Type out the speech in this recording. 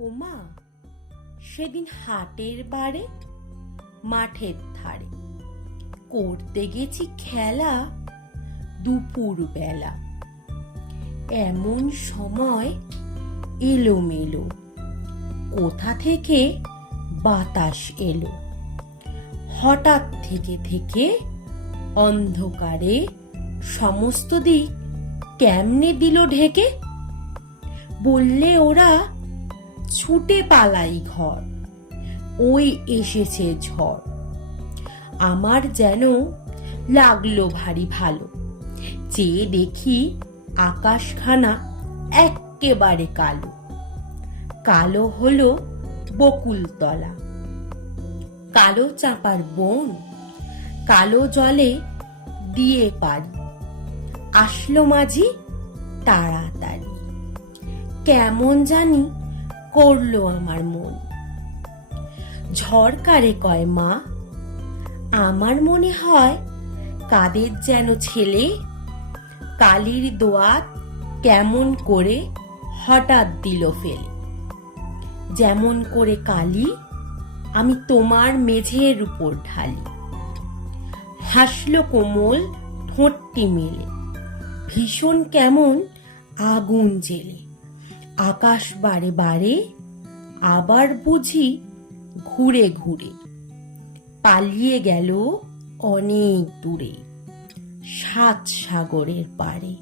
ওমা, সেদিন হাটের বারে মাঠের ধারে করতে গেছি খেলা দুপুর বেলা। এমন সময় এলোমেলো কোথা থেকে বাতাস এলো। হঠাৎ থেকে থেকে অন্ধকারে সমস্ত দিক কেমনে দিল ঢেকে। বললে ওরা ছুটে পালাই ঘর, ওই এসেছে ঝড়। আমার যেন লাগলো ভারী ভালো, চেয়ে দেখি আকাশখানা এক্কেবারে কালো। কালো হলো বকুলতলা, কালো চাঁপার বন, কালো জলে দিয়ে পারি। আসলো মাঝি তাড়াতাড়ি, কেমন জানি করলো আমার মন। ঝড় কারে কয় মা, আমার মনে হয় কাদের যেন ছেলে। কালির দোয়াত কেমন করে হঠাৎ দিল ফেলে। যেমন করে কালি আমি তোমার মেঝের উপর ঢালি। হাসলো কোমল ঠোঁটটি মেলে, ভীষণ কেমন আগুন জেলে। আকাশ বারে বারে আবার বুঝি ঘুরে ঘুরে পালিয়ে গেল অনেক দূরে, সাত সাগরের পারে।